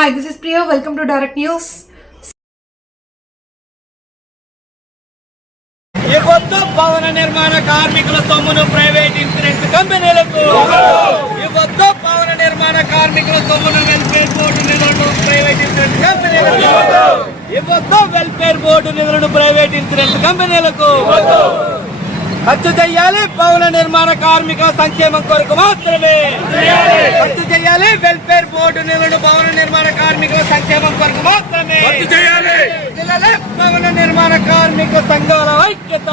Hi, this is Priya. Welcome to Direct News. ఇవ్వొద్దు భవన నిర్మాణ కార్మికుల సొమ్మును ప్రైవేట్ ఇన్సూరెన్స్ కంపెనీలకు. ఇవ్వొద్దు భవన నిర్మాణ కార్మికుల సొమ్మును వెల్ఫేర్ బోర్డు నిధులను ప్రైవేట్ ఇన్సూరెన్స్ కంపెనీలకు. ఇవ్వొద్దు వెల్ఫేర్ బోర్డు నిధులను ప్రైవేట్ ఇన్సూరెన్స్ కంపెనీలకు. ఖర్చు చేయాలి భవన నిర్మాణ కార్మికుల సంక్షేమం కొరకు మాత్రమే. ఖర్చు చేయాలి వెల్ఫేర్ బోర్డు నిధులను భవన నిర్మాణ కార్మికుల సంక్షేమం కొరకు మాత్రమే. జిల్లాలే భవన నిర్మాణ కార్మిక సంఘాల ఐక్యత.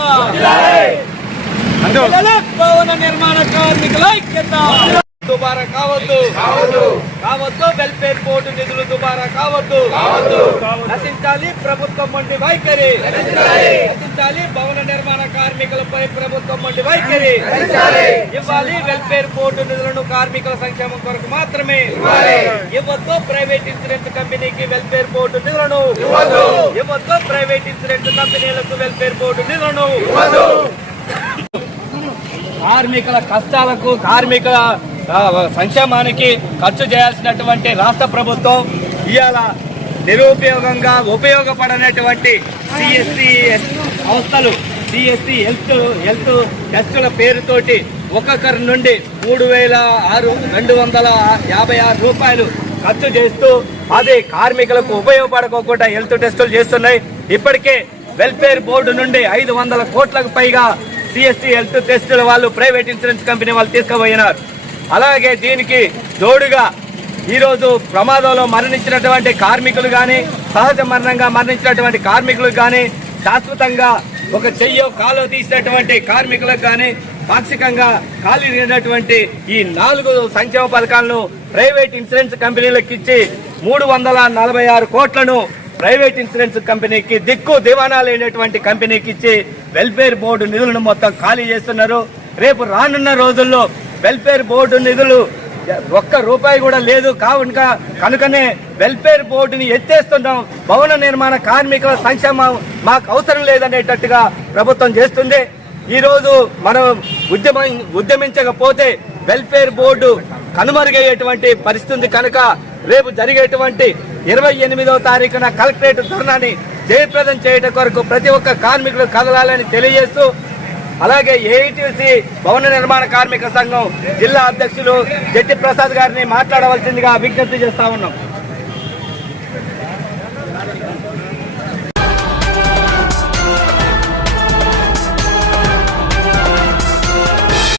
భవన నిర్మాణ కార్మికుల ఐక్యత. దుబారా కావద్దు వెల్ఫేర్ బోర్డు నిధులు దుబారా కావద్దు. నశించాలి ప్రభుత్వం వంటి వైఖరి. నశించాలి భవన నిర్మాణ కార్మికులపై ప్రభుత్వం వంటి వైఖరి. ఇవ్వాలి వెల్ఫేర్ బోర్డు నిధులను కార్మికుల సంక్షేమం కొరకు మాత్రమే. ఇవ్వద్దు ప్రైవేట్ ఇన్సూరెన్స్ కంపెనీకి వెల్ఫేర్ బోర్డు నిధులను. ఇవ్వద్దు ప్రైవేట్ ఇన్సూరెన్స్ కంపెనీలకు వెల్ఫేర్ బోర్డు నిధులను. కార్మికుల కష్టాలకు కార్మికుల సంక్షేమానికి ఖర్చు చేయాల్సినటువంటి రాష్ట్ర ప్రభుత్వం ఇవాళ నిరుపయోగంగా ఉపయోగపడనటువంటి సిఎస్సి సంస్థలు సిఎస్సి హెల్త్ టెస్టుల పేరుతోటి ఒక్కొక్కరి నుండి 3,256 రూపాయలు ఖర్చు చేస్తూ అది కార్మికులకు ఉపయోగపడకోకుండా హెల్త్ టెస్టులు చేస్తున్నాయి. ఇప్పటికే వెల్ఫేర్ బోర్డు నుండి 500 కోట్లకు పైగా సిఎస్సి హెల్త్ టెస్టుల వాళ్ళు ప్రైవేట్ ఇన్సూరెన్స్ కంపెనీ వాళ్ళు తీసుకుపోయినారు. అలాగే దీనికి జోడుగా ఈరోజు ప్రమాదంలో మరణించినటువంటి కార్మికులు కానీ సహజ మరణంగా మరణించినటువంటి కార్మికులకు కానీ శాశ్వతంగా ఒక చెయ్యో కాలో తీసినటువంటి కార్మికులకు కానీ పాక్షికంగా కాలినటువంటి ఈ 4 సంక్షేమ పథకాలను ప్రైవేట్ ఇన్సూరెన్స్ కంపెనీలకు ఇచ్చి 346 కోట్లను ప్రైవేట్ ఇన్సూరెన్స్ కంపెనీకి దిక్కు దివాణా లేనటువంటి కంపెనీకి ఇచ్చి వెల్ఫేర్ బోర్డు నిధులను మొత్తం ఖాళీ చేస్తున్నారు. రేపు రానున్న రోజుల్లో వెల్ఫేర్ బోర్డు నిధులు ₹1 కూడా లేదు. కనుకనే వెల్ఫేర్ బోర్డుని ఎత్తేస్తున్నాం. భవన నిర్మాణ కార్మికుల సంక్షేమం మాకు అవసరం లేదనేటట్టుగా ప్రభుత్వం చేస్తుంది. ఈ రోజు మనం ఉద్యమించకపోతే వెల్ఫేర్ బోర్డు కనుమరుగయ్యేటువంటి పరిస్థితి కనుక రేపు జరిగేటువంటి 28వ తారీఖున కలెక్టరేట్ ధర్నాని జయప్రదం చేయడం కొరకు ప్రతి ఒక్క కార్మికులు కదలాలని తెలియజేస్తూ, అలాగే ఏఐటీసీ భవన నిర్మాణ కార్మిక సంఘం జిల్లా అధ్యక్షులు జట్టి ప్రసాద్ గారిని మాట్లాడవలసిందిగా విజ్ఞప్తి చేస్తా ఉన్నాం.